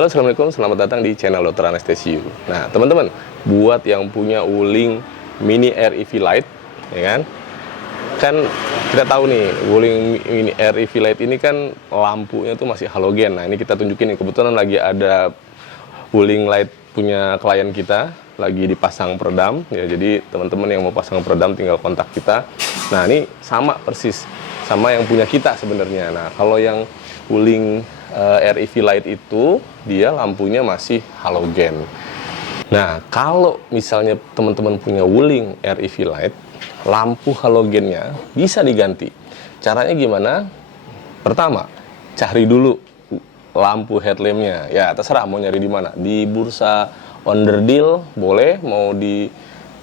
Halo, assalamualaikum, selamat datang di channel Dr. Anestesiu. Nah, teman-teman, buat yang punya Wuling Mini Air EV Light, ya kan kita tahu nih, Wuling Mini Air EV Light ini kan lampunya tuh masih halogen. Nah, ini kita tunjukin nih, kebetulan lagi ada Wuling Light punya klien kita, lagi dipasang peredam, ya. Jadi teman-teman yang mau pasang peredam tinggal kontak kita. Nah, ini sama persis sama yang punya kita sebenarnya. Nah, kalau yang Wuling Air EV Light itu dia lampunya masih halogen. Nah, kalau misalnya teman-teman punya Wuling Air EV Light, lampu halogennya bisa diganti. Caranya gimana? Pertama, cari dulu lampu headlampnya. Ya, terserah mau nyari di mana. Di bursa Onderdil boleh, mau di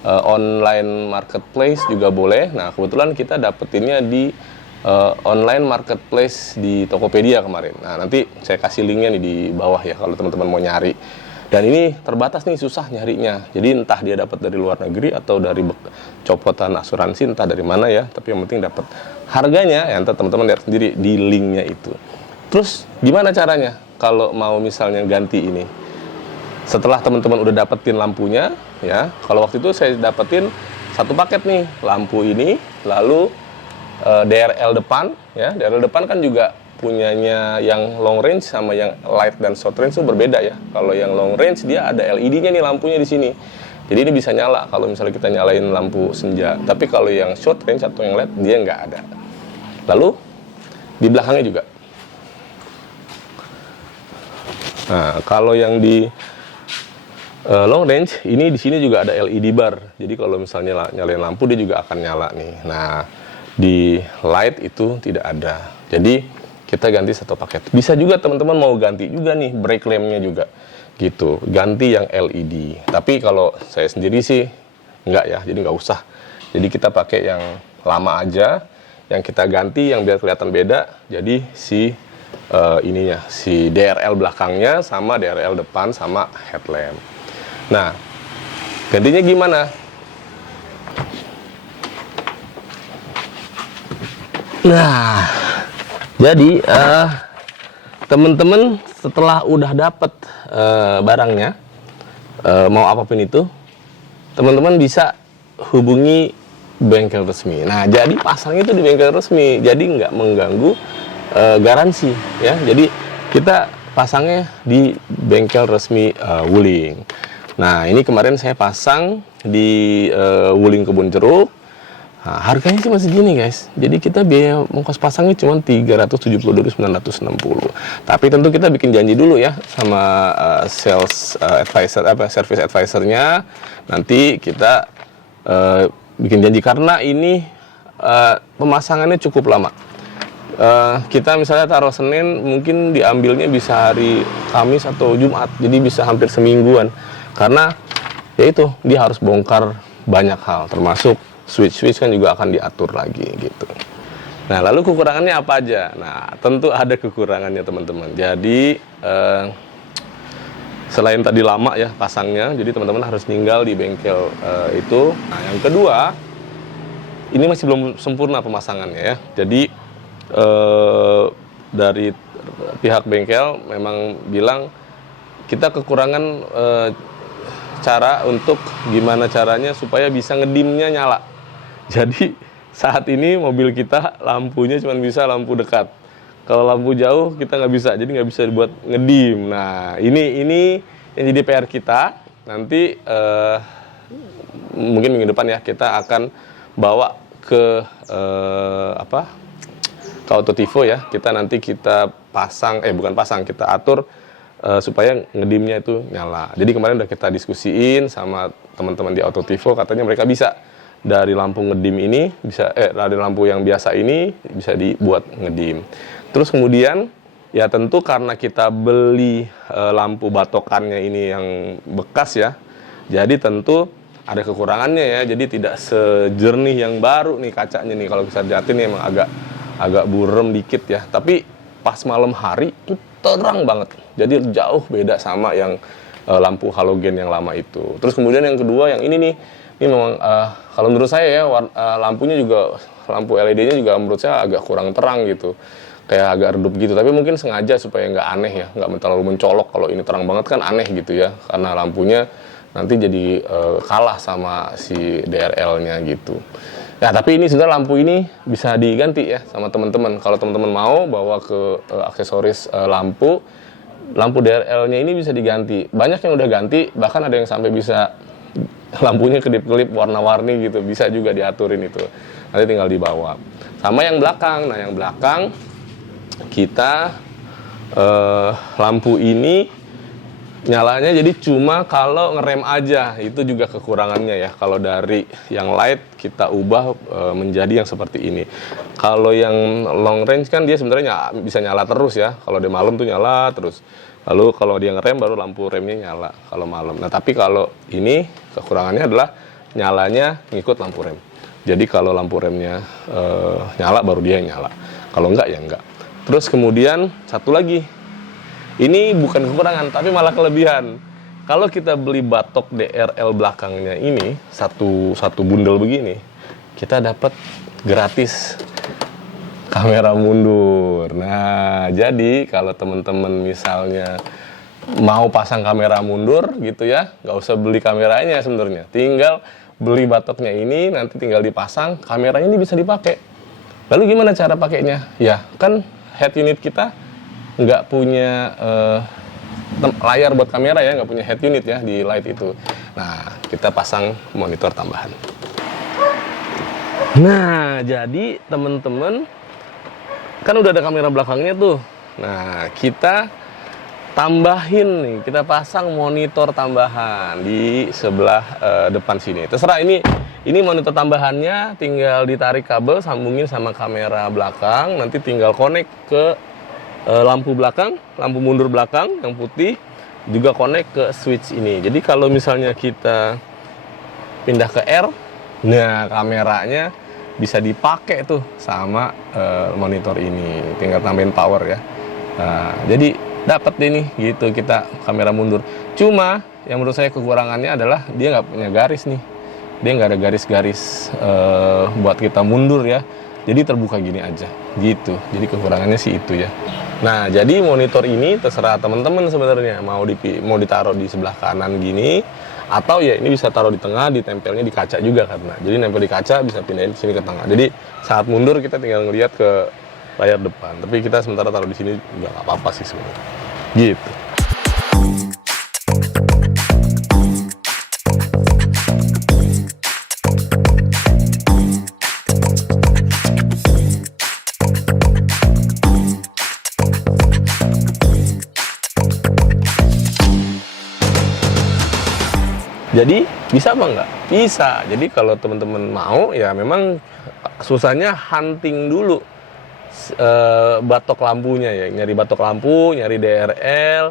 online marketplace juga boleh. Nah, kebetulan kita dapetinnya di online marketplace di Tokopedia kemarin. Nah, nanti saya kasih linknya nih di bawah ya kalau teman-teman mau nyari. Dan ini terbatas nih, susah nyarinya. Jadi entah dia dapat dari luar negeri atau dari copotan asuransi, entah dari mana ya. Tapi yang penting dapat harganya. Ya, entar teman-teman lihat sendiri di linknya itu. Terus gimana caranya kalau mau misalnya ganti ini? Setelah teman-teman udah dapetin lampunya, ya. Kalau waktu itu saya dapetin satu paket nih, lampu ini, lalu DRL depan, ya. DRL depan kan juga punyanya yang long range sama yang light dan short range itu berbeda ya. Kalau yang long range dia ada LED-nya nih lampunya di sini. Jadi ini bisa nyala kalau misalnya kita nyalain lampu senja. Tapi kalau yang short range atau yang LED dia nggak ada. Lalu di belakangnya juga. Nah, kalau yang di long range ini di sini juga ada LED bar. Jadi kalau misalnya nyalain lampu dia juga akan nyala nih. Nah, di light itu tidak ada. Jadi kita ganti satu paket. Bisa juga teman-teman mau ganti juga nih brake lampnya juga gitu. Ganti yang LED. Tapi kalau saya sendiri sih enggak ya. Jadi nggak usah. Jadi kita pakai yang lama aja. Yang kita ganti yang biar kelihatan beda. Jadi si ininya, si DRL belakangnya sama DRL depan sama headlamp. Nah, gantinya gimana? Nah, jadi teman-teman setelah udah dapet barangnya, mau apapun itu, teman-teman bisa hubungi bengkel resmi. Nah, jadi pasangnya itu di bengkel resmi, jadi nggak mengganggu garansi, ya. Jadi kita pasangnya di bengkel resmi Wuling. Nah, ini kemarin saya pasang di Wuling Kebun Jeruk. Nah, harganya sih masih gini guys. Jadi kita biaya ongkos pasangnya cuma 372.960. Tapi tentu kita bikin janji dulu ya sama sales advisor, service advisornya. Nanti kita bikin janji karena ini pemasangannya cukup lama. Kita misalnya taruh Senin, mungkin diambilnya bisa hari Kamis atau Jumat. Jadi bisa hampir semingguan. Karena ya itu dia harus bongkar banyak hal, termasuk switch kan juga akan diatur lagi gitu. Nah, lalu kekurangannya apa aja? Nah, tentu ada kekurangannya teman-teman. Jadi selain tadi lama ya pasangnya, jadi teman-teman harus tinggal di bengkel itu. Nah, yang kedua, ini masih belum sempurna pemasangannya ya. Jadi dari pihak bengkel memang bilang kita kekurangan cara untuk gimana caranya supaya bisa ngedimnya nyala. Jadi saat ini mobil kita lampunya cuma bisa lampu dekat. Kalau lampu jauh kita nggak bisa, jadi nggak bisa dibuat ngedim. Nah, ini yang jadi PR kita. Nanti mungkin minggu depan ya kita akan bawa ke ke Autotivo ya. Kita nanti kita pasang, bukan pasang, kita atur supaya ngedimnya itu nyala. Jadi kemarin udah kita diskusiin sama teman-teman di Autotivo, katanya mereka bisa dari lampu ngedim ini bisa dari lampu yang biasa ini bisa dibuat ngedim. Terus kemudian ya tentu karena kita beli lampu batokannya ini yang bekas ya. Jadi tentu ada kekurangannya ya. Jadi tidak sejernih yang baru nih kacanya nih. Kalau bisa dilihatin nih emang agak burem dikit ya. Tapi pas malam hari itu terang banget. Jadi jauh beda sama yang lampu halogen yang lama itu. Terus kemudian yang kedua yang ini nih, ini memang kalau menurut saya ya lampunya juga, lampu LED-nya juga menurut saya agak kurang terang gitu. kayak agak redup gitu. Tapi mungkin sengaja supaya nggak aneh ya, nggak terlalu mencolok. Kalau ini terang banget kan aneh gitu ya, karena lampunya nanti jadi kalah sama si DRL-nya gitu. Ya, tapi ini sebenarnya lampu ini bisa diganti ya sama teman-teman. Kalau teman-teman mau bawa ke aksesoris lampu DRL-nya ini bisa diganti. Banyak yang udah ganti, bahkan ada yang sampai bisa lampunya kedip-kedip warna-warni gitu, bisa juga diaturin itu. Nanti tinggal dibawa. Sama yang belakang. Nah, yang belakang kita lampu ini nyalanya jadi cuma kalau ngerem aja, itu juga kekurangannya ya. Kalau dari yang light kita ubah menjadi yang seperti ini. Kalau yang long range kan dia sebenarnya bisa nyala terus ya. Kalau di malam tuh nyala terus. Lalu kalau dia ngerem baru lampu remnya nyala kalau malam. Nah, tapi kalau ini kekurangannya adalah nyalanya ngikut lampu rem. Jadi kalau lampu remnya nyala baru dia nyala. Kalau enggak ya enggak. Terus kemudian satu lagi, ini bukan kekurangan tapi malah kelebihan. Kalau kita beli batok DRL belakangnya ini satu bundel begini, kita dapat gratis kamera mundur. Nah, jadi kalau teman-teman misalnya mau pasang kamera mundur gitu ya, nggak usah beli kameranya sebenarnya. Tinggal beli batoknya ini, nanti tinggal dipasang, kameranya ini bisa dipakai. Lalu gimana cara pakainya? Ya, kan head unit kita nggak punya layar buat kamera ya, nggak punya head unit ya di light itu. Nah, kita pasang monitor tambahan. Nah, jadi teman-teman kan udah ada kamera belakangnya tuh. Nah, kita tambahin nih, kita pasang monitor tambahan di sebelah depan sini. Terserah, ini monitor tambahannya tinggal ditarik kabel, sambungin sama kamera belakang, nanti tinggal connect ke lampu belakang, lampu mundur belakang yang putih, juga connect ke switch ini. Jadi kalau misalnya kita pindah ke R, nah kameranya bisa dipakai tuh sama monitor ini, tinggal tambahin power ya. Nah, jadi dapat deh nih gitu kita kamera mundur. Cuma yang menurut saya kekurangannya adalah dia nggak punya garis nih, dia nggak ada garis-garis buat kita mundur ya. Jadi terbuka gini aja gitu. Jadi kekurangannya sih itu ya. Nah, jadi monitor ini terserah teman-teman sebenarnya mau ditaruh di sebelah kanan gini, atau ya ini bisa taruh di tengah, ditempelnya di kaca juga karena. Jadi nempel di kaca bisa pindahin ke sini ke tengah. Jadi saat mundur kita tinggal ngelihat ke layar depan. Tapi kita sementara taruh di sini juga nggak apa-apa sih sebenarnya. Gitu. Jadi bisa apa enggak? Bisa. Jadi kalau teman-teman mau ya memang susahnya hunting dulu batok lampunya ya. Nyari batok lampu, nyari DRL.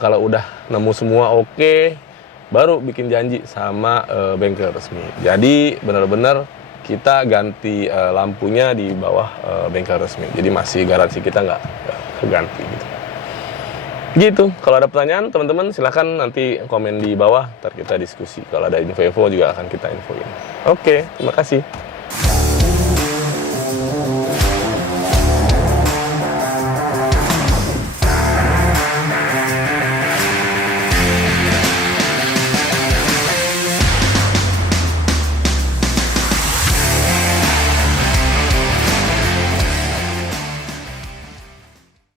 Kalau udah nemu semua oke, baru bikin janji sama bengkel resmi. Jadi benar-benar kita ganti lampunya di bawah bengkel resmi. Jadi masih garansi kita nggak keganti gitu. Gitu, kalau ada pertanyaan teman-teman silahkan nanti komen di bawah, ntar kita diskusi. Kalau ada info-info juga akan kita infoin. Oke, terima kasih.